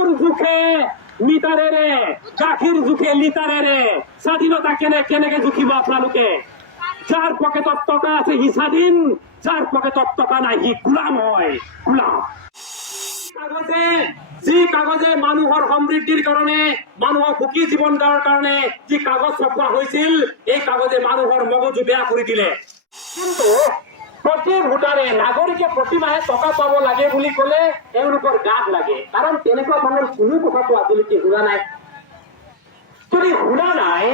কাপড় জুখে মিটারেরে গাখির জুখে লিটারেরে স্বাধীনতা কেনেকে জুখিব আপনালোকে যার পকেটত টকা আছে সি স্বাধীন যার পকেটত টকা নাই সি গোলাম হয় গোলাম যি কাগজে মানুহৰ সমৃদ্ধিৰ কাৰণে মানুহক সুখী জীৱন দিয়াৰ কাৰণে যি কাগজ ছপোৱা হৈছিল এই কাগজে মানুহৰ মগজু বেয়া কৰি দিলে কিন্তু প্ৰতি ভোটাৰে নাগৰিকে প্ৰতি মাহে টকা পাব লাগে বুলি ক'লে এওঁলোকৰ গাত লাগে কাৰণ তেনেকুৱা ধৰণৰ কোনো কথাটো আজিলৈকে শুনা নাই যদি শুনা নাই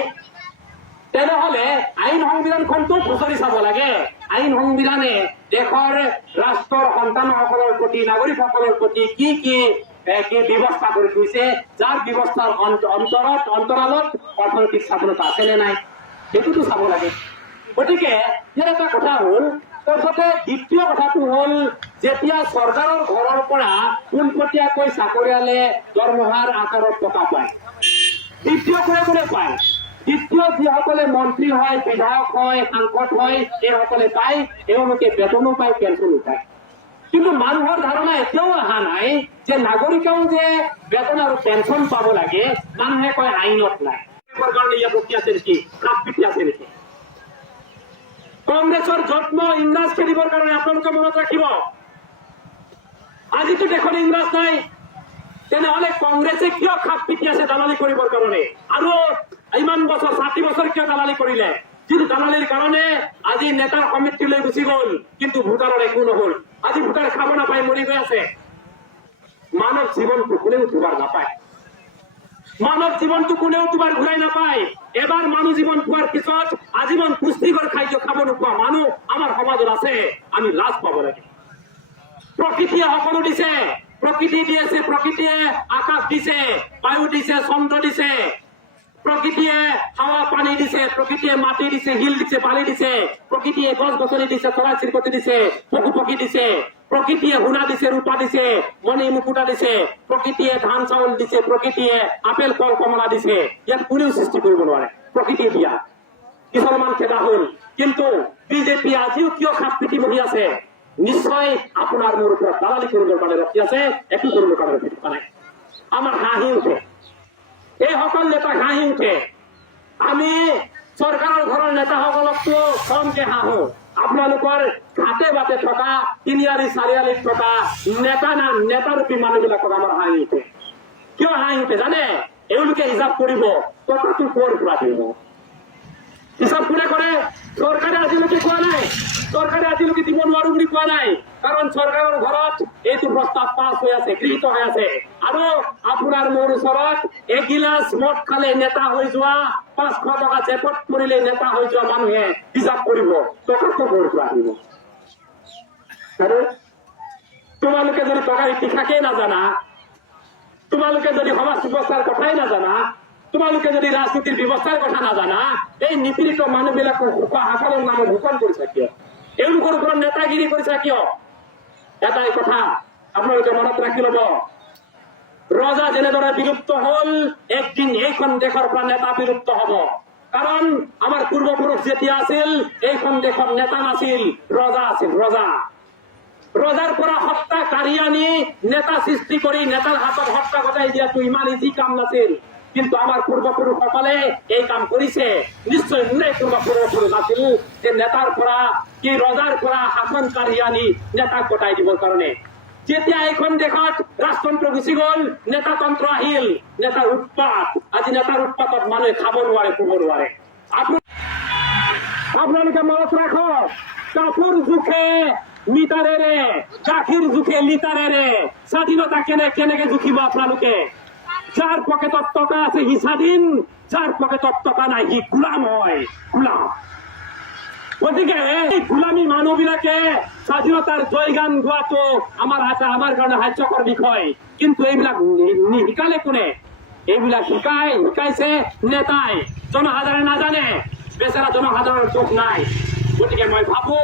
তেনেহলে আইন সংবিধানখনটো খুচৰি চাব লাগে আইন সংবিধানে দেশৰ ৰাষ্ট্ৰৰ সন্তানসকলৰ প্ৰতি নাগৰিকসকলৰ প্ৰতি কি ব্যৱস্থা কৰি থৈছে যাৰ ব্যৱস্থাৰ অন্তৰালত অৰ্থনৈতিক স্বাধীনতা আছে নে নাই সেইটোতো চাব লাগে গতিকে ইয়াৰ এটা কথা হ'ল তাৰপিছতে দ্বিতীয় কথাটো হ'ল যেতিয়া চৰকাৰৰ ঘৰৰ পৰা পোনপটীয়াকৈ চাকৰিয়ালে দৰমহাৰ আকাৰত টকা পায় দ্বিতীয় কোনে পায় দ্বিতীয় যিসকলে মন্ত্ৰী হয় বিধায়ক হয় সাংসদ হয় এইসকলে পায় এওঁলোকে বেতনো পায় পেঞ্চনো পায় কিন্তু মানুহৰ ধাৰণা এতিয়াও অহা নাই যে নাগৰিকেও যে বেতন আৰু পেঞ্চন পাব লাগে মানুহে কয় আইনত নাই কাৰণে ইয়াত ৰখি আছে নেকি কাপ পিটি আছে নেকি কংগ্ৰেছৰ জন্ম ইংৰাজ খেলিবৰ কাৰণে আপোনালোকে মনত ৰাখিব আজিতো দেশত ইংৰাজ নাই তেনেহলে কংগ্ৰেছে কিয় খাপ পিটি আছে দালালি কৰিবৰ কাৰণে আৰু ইমান বছৰ 60 বছৰ কিয় দালালি কৰিলে যিটো দালালিৰ কাৰণে আজি নেতাৰ সমিতিলৈ গুচি গল কিন্তু ভোটাৰৰ একো নহল আজি ভোটাৰ খাব নাপায় মৰি গৈ আছে মানৱ জীৱনটো কোনেও দুবাৰ নাপায় মানৱ জীৱনটো কোনেও দুবাৰ ঘূৰাই নাপায় এবাৰ মানুহ জীৱন পোৱাৰ পিছত আজীৱন পুষ্টিকৰ খাদ্য খাব নোপোৱা মানুহ আমাৰ সমাজত আছে আমি লাজ পাব লাগে প্ৰকৃতিয়ে সকলো দিছে প্ৰকৃতি দি আছে প্ৰকৃতিয়ে আকাশ দিছে বায়ু দিছে চন্দ্ৰ দিছে প্ৰকৃতিয়ে হাৱা পানী দিছে প্ৰকৃতিয়ে মাটি দিছে শিল দিছে বালি দিছে প্ৰকৃতিয়ে গছ গছনি দিছে চৰাই চিৰিকটি দিছে পশু পক্ষী দিছে প্ৰকৃতিয়ে সোণা দিছে ৰূপা দিছে মণি মুকুতা দিছে প্ৰকৃতিয়ে ধান চাউল দিছে প্ৰকৃতিয়ে আপেল ফল কমলা দিছে ইয়াত কোনেও সৃষ্টি কৰিব নোৱাৰে প্ৰকৃতিয়ে দিয়া কিছুমান খেদা হল কিন্তু বিজেপি আজিও কিয় খাপ পিটি বহি আছে নিশ্চয় আপোনাৰ মোৰ ওপৰত দালালি কৰিবৰ কাৰণে ৰখি আছে একো কৰিবৰ কাৰণে ৰখি থকা নাই আমাৰ হাঁহি উঠে এইসকল নেতা হাঁহি উঠে আমি চৰকাৰৰ ঘৰৰ নেতাসকলকতো কমকে হাঁহো আপোনালোকৰ ঘাটে বাটে থকা তিনিআলি চাৰিআলিত থকা নেতাৰূপী মানুহবিলাকক আমাৰ হাঁহি উঠে কিয় হাঁহি উঠে জানে এওঁলোকে হিচাপ কৰিব টকাটো ক'ৰ পৰা দিব হিচাপ কোনে কৰে চৰকাৰে আজিলৈকে কোৱা নাই চৰকাৰে আজিলৈকে দিব নোৱাৰো বুলি কোৱা নাই কাৰণ চৰকাৰৰ ঘৰত এইটো প্ৰস্তাৱ পাছ হৈ আছে গৃহীত হৈ আছে আৰু আপোনাৰ মোৰ ওচৰত এগিলাচ মদ খালে নেতা হৈ যোৱা 500 টকা জেপত পৰিলে নেতা হৈ যোৱা মানুহে হিচাপ কৰিব টকাটো ক'ৰ পৰা দিব আৰু তোমালোকে যদি টকাৰ ইতিহাসেই নাজানা তোমালোকে যদি সমাজ ব্যৱস্থাৰ কথাই নাজানা তোমালোকে যদি ৰাজনীতিৰ ব্যৱস্থাৰ কথা নাজানা এই নিপীড়িত মানুহবিলাকক সকলৰ নামত শোষণ কৰিছা কিয় এওঁলোকৰ ওপৰত নেতাগিৰি কৰিছা কিয় এটাই কথা আপোনালোকে মনত ৰাখি ল'ব ৰজা যেনেদৰে বিলুপ্ত হল একদিন এইখন দেশৰ পৰা নেতা বিলুপ্ত হব কাৰণ আমাৰ পূৰ্বপুৰুষ যেতিয়া আছিল এইখন দেশত নেতা নাছিল ৰজা আছিল ৰজাৰ পৰা হত্যা কাঢ়ি আনি নেতা সৃষ্টি কৰি নেতাৰ হাতত হত্যা গতাই দিয়াটো ইমান ইজি কাম নাছিল কিন্তু আমাৰ পূৰ্বপুৰুষসকলে এই কাম কৰিছে নিশ্চয় মোৰে পূৰ্বপুৰুষ নাছিল যে নেতাৰ পৰা কি ৰজাৰ পৰা শাসন কাঢ়ি আনি নেতাক গতাই দিবৰ কাৰণে যেতিয়া এইখন দেশত ৰাজতন্ত্ৰ গুচি গল নেতাতন্ত্ৰ আহিল নেতাৰ উৎপাত আজি নেতাৰ উৎপাতত মানুহে খাব নোৱাৰে শুব নোৱাৰে আপোনালোকে মনত ৰাখক কাপোৰ জুখে মিটাৰেৰে গাখীৰ জুখে লিটাৰেৰে স্বাধীনতা কেনেকে জুখিব আপোনালোকে যাৰ পকেটত টকা আছে সি স্বাধীন যাৰ পকেটত টকা নাই সি গোলাম হয় গোলাম গতিকে এই গোলামী মানুহবিলাকে স্বাধীনতাৰ জয়গান গোৱাটো আমাৰ কাৰণে হাস্যকৰ বিষয় কিন্তু এইবিলাক শিকালে কোনে এইবিলাক শিকাইছে নেতাই জনসাধাৰণে নাজানে বেচেৰা জনসাধাৰণৰ চোখ নাই গতিকে মই ভাবো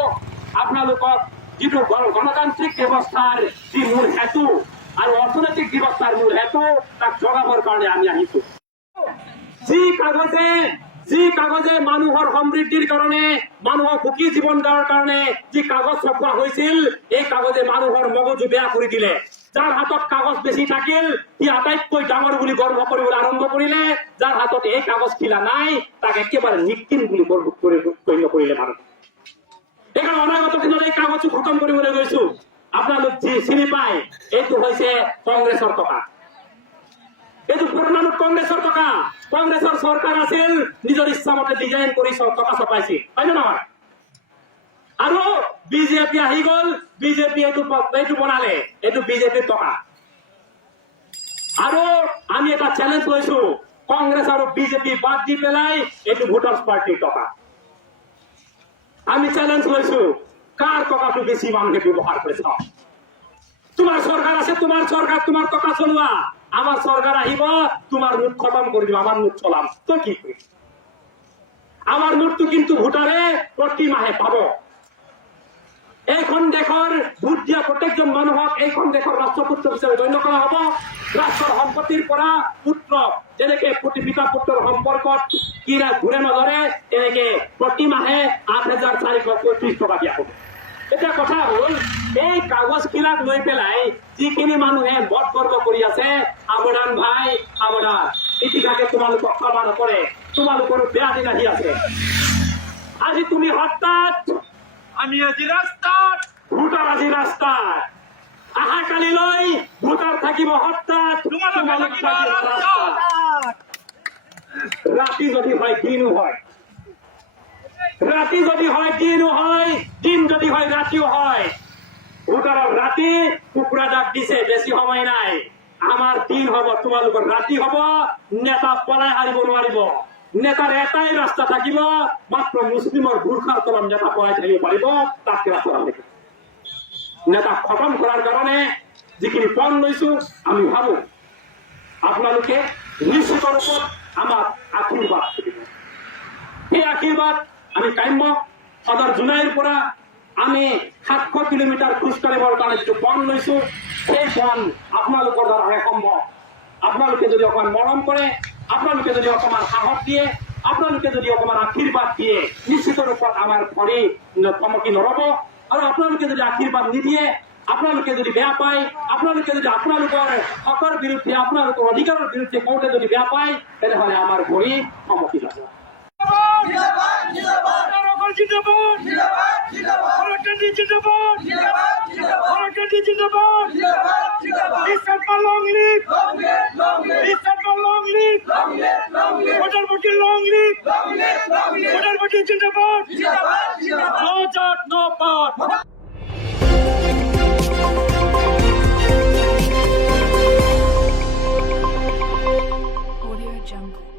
আপোনালোকক যিটো গণতান্ত্ৰিক ব্যৱস্থাৰ যি মূল হেতু আৰু অৰ্থনৈতিক ব্যৱস্থাৰ মূল হেতু তাক জগাবৰ কাৰণে আমি আহিছো যি কাগজে মানুহৰ সমৃদ্ধিৰ কাৰণে মানুহক সুখী জীৱন দিয়াৰ কাৰণে যি কাগজ ছপোৱা হৈছিল এই কাগজে মানুহৰ মগজু বেয়া কৰি দিলে যাৰ হাতত কাগজ বেছি থাকিল সি আটাইতকৈ ডাঙৰ বুলি গৰ্ব কৰিবলৈ আৰম্ভ কৰিলে, যাৰ হাতত এই কাগজ খিলা নাই তাক একেবাৰে নিকৃন বুলি গণ্য কৰিলে ভাৰত। এইকাৰণে অনাগত দিনত এই কাগজটো খতম কৰিবলৈ গৈছো। আপোনালোক যি চিনি পায় এইটো হৈছে কংগ্ৰেছৰ টকা, এইটো পুৰণানো কংগ্ৰেছৰ টকা। কংগ্ৰেছৰ চৰকাৰ আছিল, নিজৰ ইচ্ছামতে ডিজাইন কৰি টকা ছপাইছিল, হয় নে নহয়? আৰু বিজেপি আহি গল, বিজেপি এইটো বনালে, এইটো বিজেপিৰ টকা। আৰু আমি এটা চ্যালেঞ্জ লৈছো, কংগ্ৰেছ আৰু বিজেপি বাদ দি পেলাই এইটো ভোটাৰ্ছ পাৰ্টিৰ টকা। আমি চ্যালেঞ্জ লৈছো, কাৰ টকাটো বেছি মানুহে ব্যৱহাৰ কৰিছে? তোমাৰ চৰকাৰ আছে, তোমাৰ চৰকাৰ, তোমাৰ টকা চলোৱা। আমাৰ চৰকাৰ আহিব, তোমাৰ নোট খতম কৰি দিব, আমাৰ নোট চলাম। তো কি কৰিম? আমাৰ নোটটো কিন্তু ভোটাৰে প্ৰতি মাহে পাব। এইখন দেশৰ ভোট দিয়া প্ৰত্যেকজন মানুহক এইখন দেশৰ ৰাষ্ট্ৰপুত্ৰ হিচাপে গণ্য কৰা হব। ৰাষ্ট্ৰৰ সম্পত্তিৰ পৰা পুত্ৰ যেনেকে পিতা পুত্ৰৰ সম্পৰ্কত কিনা ঘূৰে নধৰে, তেনেকে প্ৰতি মাহে 8,435 টকা দিয়া হব। এতিয়া কথা হল, এই কাগজ খিলাক লৈ পেলাই যিখিনি মানুহে মত গৰ্ব কৰি আছে, সাৱধান ভাই সাৱধান, ইতিহাসে তোমালোকক ক্ষমা নকৰে। তোমালোকৰো বেয়া দিন আহি আছে। আজি তুমি হঠাৎ, আমি আজি ৰাস্তাত, ভোটাৰ আজি ৰাস্তাত, আহা কালিলৈ ভোটাৰ থাকিব হঠাৎ, তোমালোকে থাকিব ৰাস্তাত। ৰাতি যদি হয় দিনো হয়, ৰাতি যদি হয় দিনো হয়, দিন যদি হয় ৰাতিও হয়। ভোটাৰৰ ৰাতি কুকুৰা ডাক দিছে, বেছি সময় নাই। আমাৰ দিন হব, তোমালোকৰ ৰাতি হব। নেতা পলাই হাৰিব নোৱাৰিব। নেতাৰ এটাই ৰাস্তা থাকিব, মাত্ৰ মুছলিমৰ বুৰ্খাৰ তলত নেতা পলাই থাকিব পাৰিব, তাক ৰাস্তা থাকিব। নেতা খতম কৰাৰ কাৰণে যিখিনি পণ লৈছো, আমি ভাবো আপোনালোকে নিশ্চিত ৰূপত আমাক আশীৰ্বাদ দিব। সেই আশীৰ্বাদ আমি কাম্য। সদৰ জুলাইৰ পৰা আমি 700 কিলোমিটাৰ খোজ কাঢ়িবৰ কাৰণে যিটো পণ লৈছো, সেই পণ আপোনালোকৰ দ্বাৰা সম্ভৱ। আপোনালোকে যদি অকমান মৰম কৰে, আপোনালোকে যদি অকমান সাহস দিয়ে, আপোনালোকে যদি অকমান আশীৰ্বাদ দিয়ে, নিশ্চিত ৰূপত আমাৰ ভৰি থমকি নৰব। আৰু আপোনালোকে যদি আশীৰ্বাদ নিদিয়ে, আপোনালোকে যদি বেয়া পায়, আপোনালোকে যদি আপোনালোকৰ হকৰ বিৰুদ্ধে, আপোনালোকৰ অধিকাৰৰ বিৰুদ্ধে কওঁতে যদি বেয়া পায়, তেনেহলে আমাৰ ভৰি থমকি যাব। Audio Jungle.